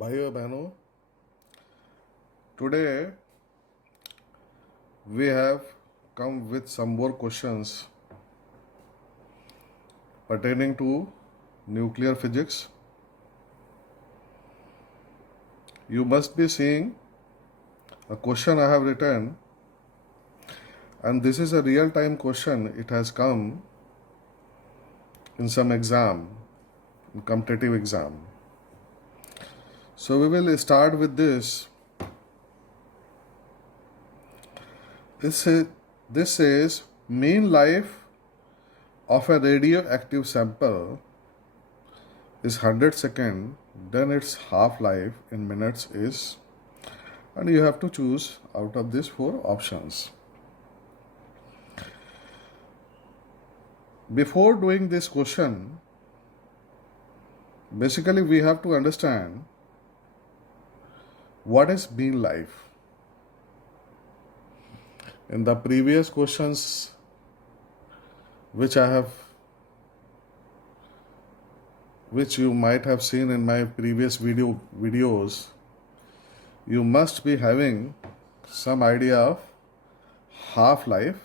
भाइयों बहनों, today we have come with some more questions pertaining to nuclear physics. You must be seeing a question I have written, and this is a real-time question. It has come in some exam, in competitive exam. So we will start with this. This says mean life of a radioactive sample is 100 seconds, then its half-life in minutes is, and you have to choose out of these 4 options. Before doing this question, basically we have to understand what is mean life. In the previous questions which you might have seen in my previous videos, you must be having some idea of half-life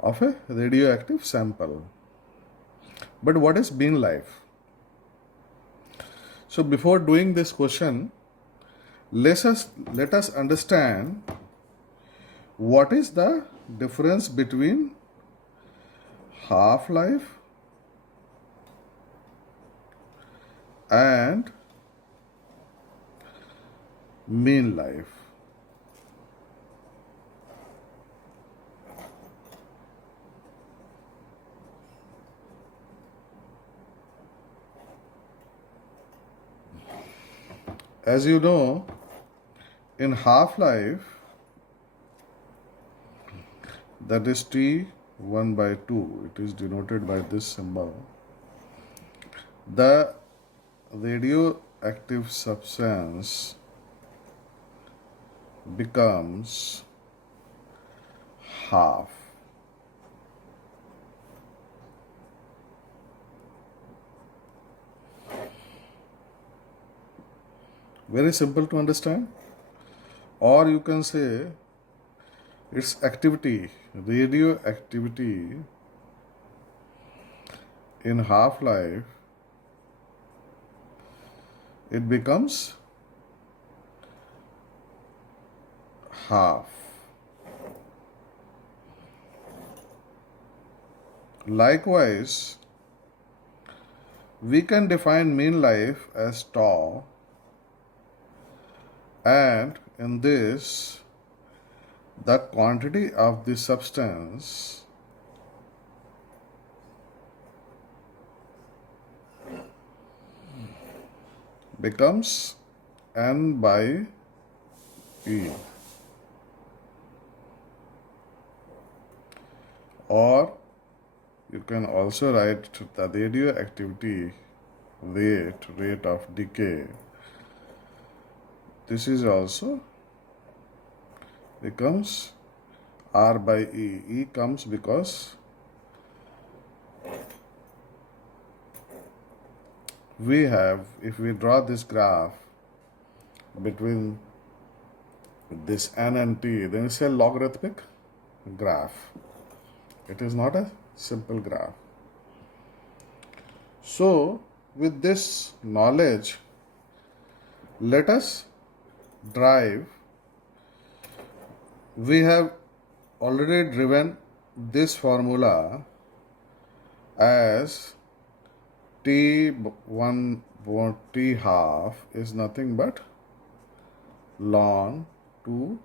of a radioactive sample. But what is mean life? So before doing this question, let us understand what is the difference between half-life and mean life. As you know, in half-life, that is T1/2, it is denoted by this symbol. The radioactive substance becomes half. Very simple to understand. Or you can say its activity, radioactivity in half-life, it becomes half. Likewise, we can define mean life as tau, and in this, the quantity of the substance becomes N/E. Or you can also write the radioactivity rate of decay. This is also becomes R/E. E comes because we have, if we draw this graph between this N and T, then it's a logarithmic graph. It is not a simple graph. So, with this knowledge, let us drive. We have already driven this formula as T1 T half is nothing but ln 2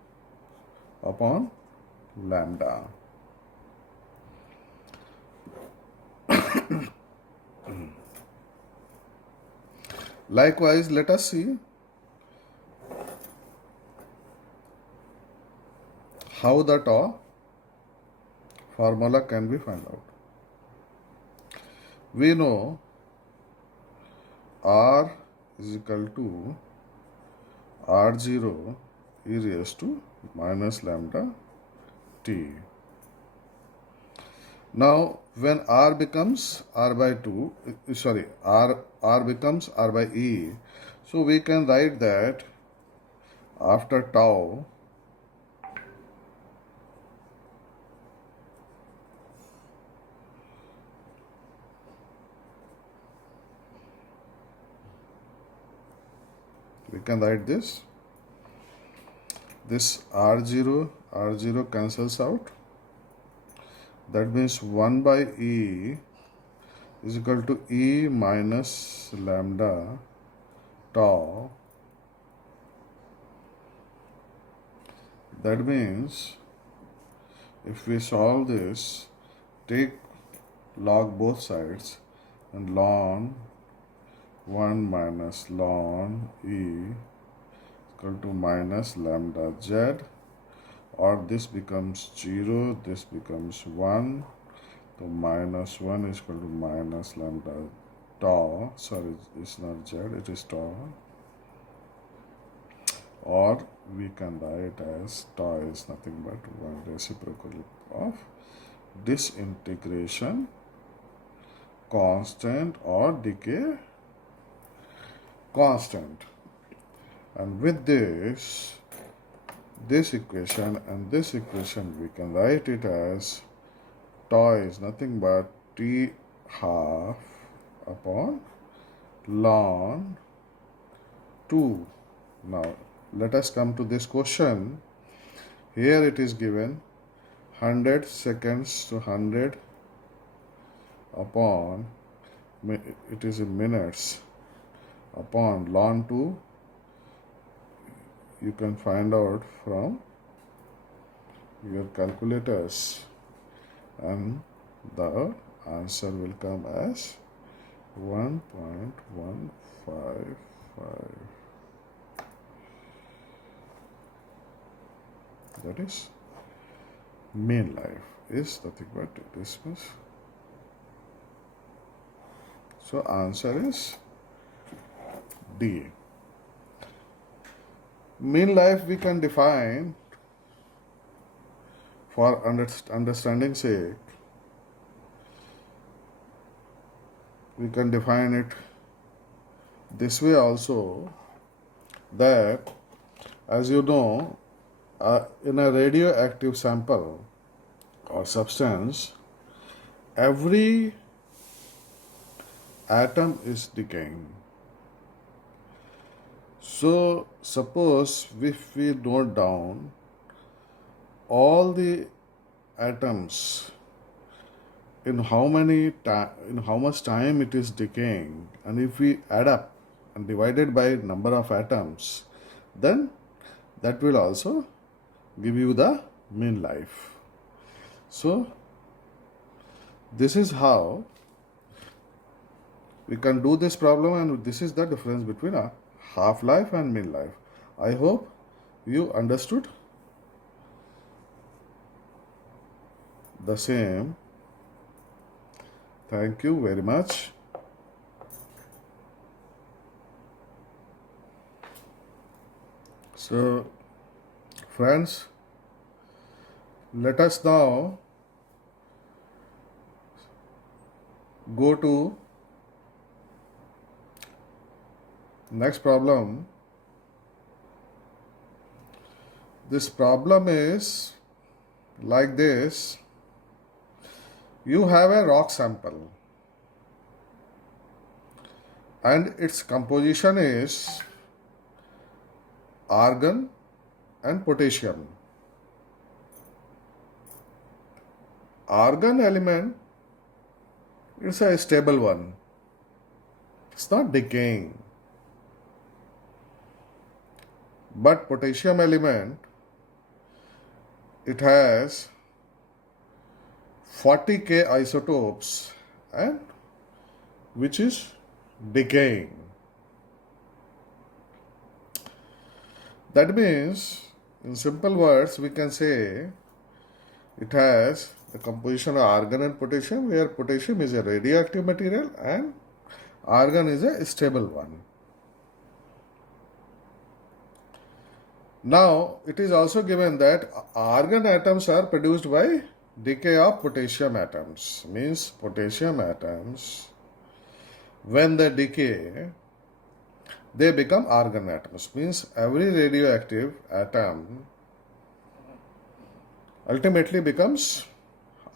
upon lambda. Likewise, let us see how the tau formula can be found out. We know R is equal to R0 e raised to minus lambda T. Now, when R becomes R becomes R by E, So we can write that after tau, we can write this R0 cancels out. That means 1 by E is equal to E minus lambda tau. That means if we solve this, take log both sides and ln 1 minus ln E equal to minus lambda z, or this becomes 0, this becomes 1, so minus 1 is equal to minus lambda tau, sorry, it's not z, it is tau, or we can write as tau is nothing but one reciprocal of disintegration constant or decay constant. And with this equation and this equation, we can write it as tau is nothing but T half upon ln 2. Now let us come to this question. Here it is given 100 seconds to 100 upon, it is in minutes, upon ln 2. You can find out from your calculators, and the answer will come as 1.155. That is mean life is nothing but this much. So answer is D. Mean life we can define, for understanding sake, we can define it this way also, that as you know, in a radioactive sample or substance, every atom is decaying. So suppose if we note down all the atoms, in how much time it is decaying, and if we add up and divided by number of atoms, then that will also give you the mean life. So this is how we can do this problem, and this is the difference between a half-life and mean life. I hope you understood the same. Thank you very much. So friends, let us now go to next problem. This problem is like this. You have a rock sample and its composition is argon and potassium. Argon element is a stable one. It's not decaying. But potassium element, it has 40K isotopes, and which is decaying. That means, in simple words, we can say it has the composition of argon and potassium, where potassium is a radioactive material and argon is a stable one. Now, it is also given that argon atoms are produced by decay of potassium atoms. Means potassium atoms, when they decay, they become argon atoms. Means every radioactive atom ultimately becomes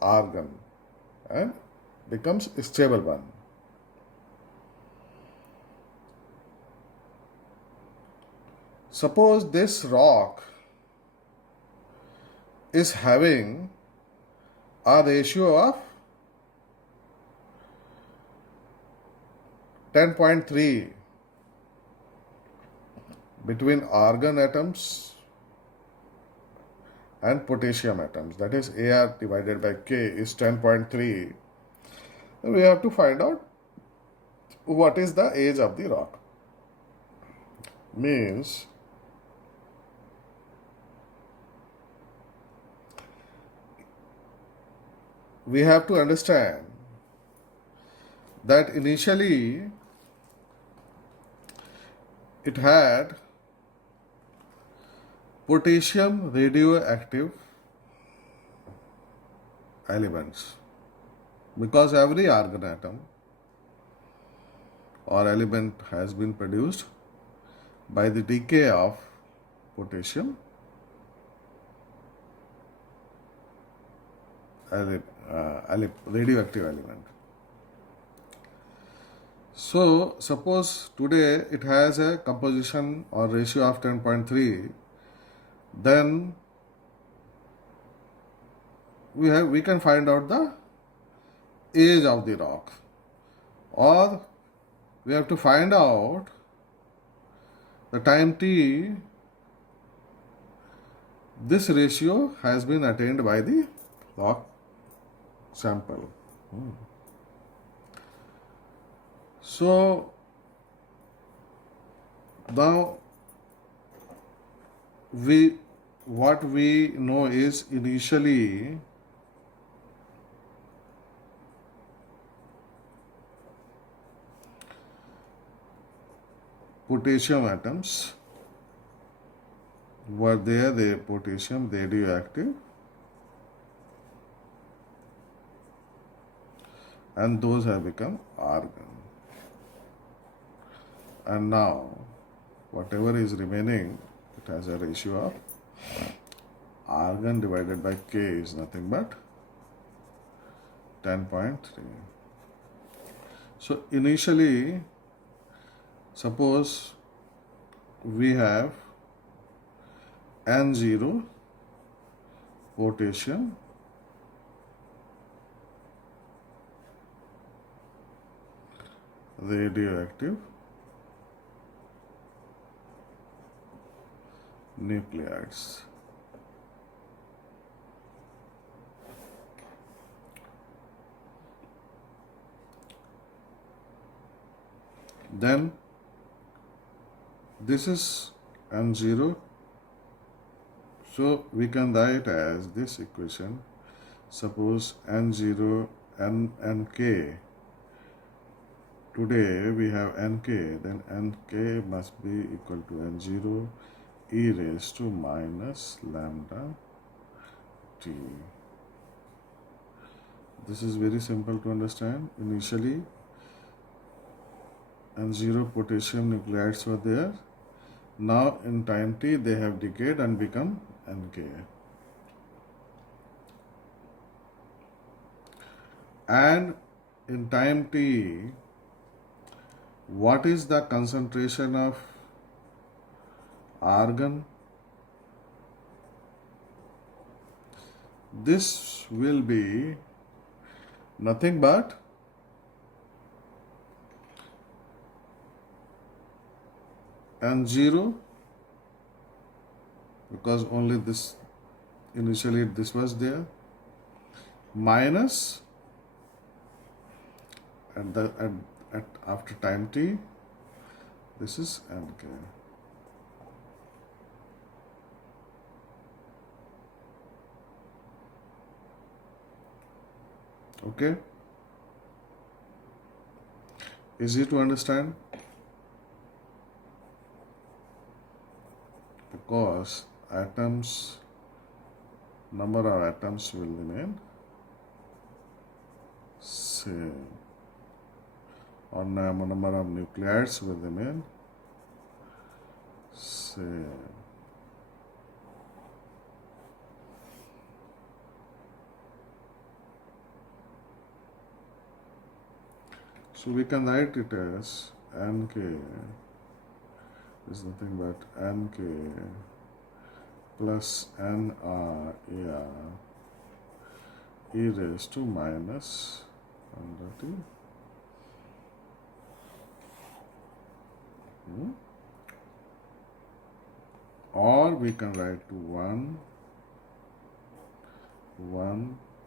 argon and becomes a stable one. Suppose this rock is having a ratio of 10.3 between argon atoms and potassium atoms, that is Ar divided by K is 10.3. Then we have to find out what is the age of the rock. Means we have to understand that initially it had potassium radioactive elements, because every argon atom or element has been produced by the decay of potassium radioactive element. So suppose today it has a composition or ratio of 10.3, then we can find out the age of the rock, or we have to find out the time t this ratio has been attained by the rock sample. So now what we know is initially potassium atoms were there, the potassium radioactive, and those have become argon. And now whatever is remaining, it has a ratio of argon divided by K is nothing but 10.3. So initially, suppose we have N0 potassium radioactive nuclides. Then this is N0, so we can write as this equation. Suppose N0 Nk, today we have Nk, then Nk must be equal to N0 e raised to minus lambda t. This is very simple to understand. Initially N0 potassium nuclides were there. Now in time t they have decayed and become Nk. And in time t, what is the concentration of argon? This will be nothing but N0, because only this initially this was there, minus at after time t this is Nk. Okay, easy to understand, because atoms, number of atoms will remain same, or number of nuclides will remain say. So we can write it as nk is nothing but nk plus nr e raised to minus under t. Or we can write to 1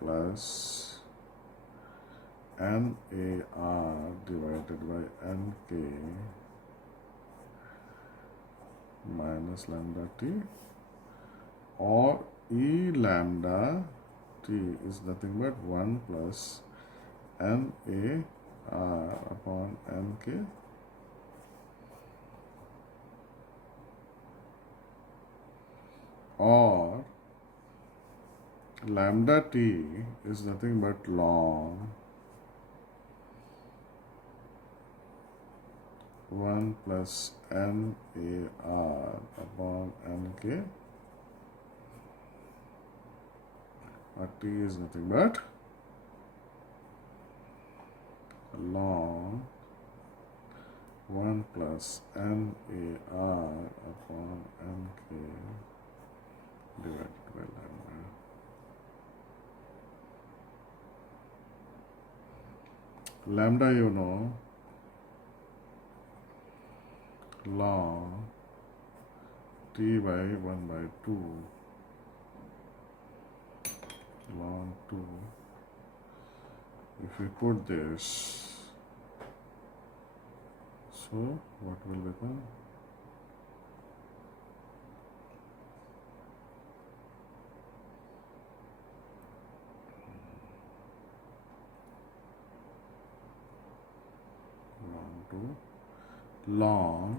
plus NAR divided by NK minus lambda t, or E lambda t is nothing but 1 plus NAR upon NK or lambda t is nothing but ln 1 plus NAR upon NK, or T is nothing but ln 1 plus NAR upon NK divided by lambda. Lambda, you know, ln t by 1 by 2 ln 2. If we put this, so what will become? Ln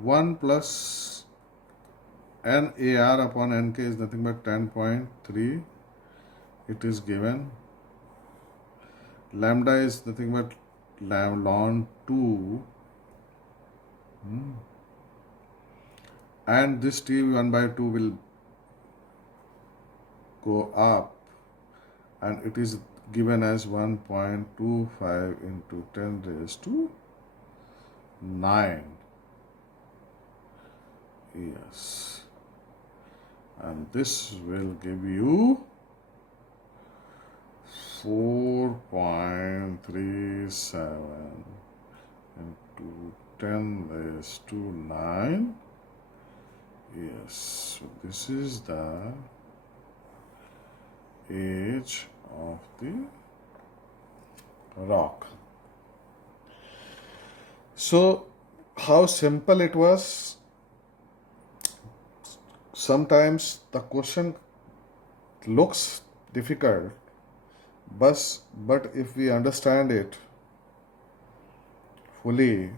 1 plus NAR upon NK is nothing but 10.3. It is given. Lambda is nothing but ln 2. And this T 1 by 2 will go up, and it is given as 1.25 into 10 raised to 9. Yes. And this will give you 4.37 into 10 raised to 9. Yes. So this is the age of the rock. So how simple it was. Sometimes the question looks difficult, but if we understand it fully,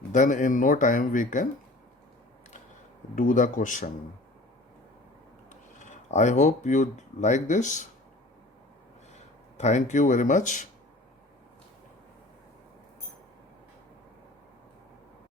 then in no time we can do the question. I hope you like this. Thank you very much.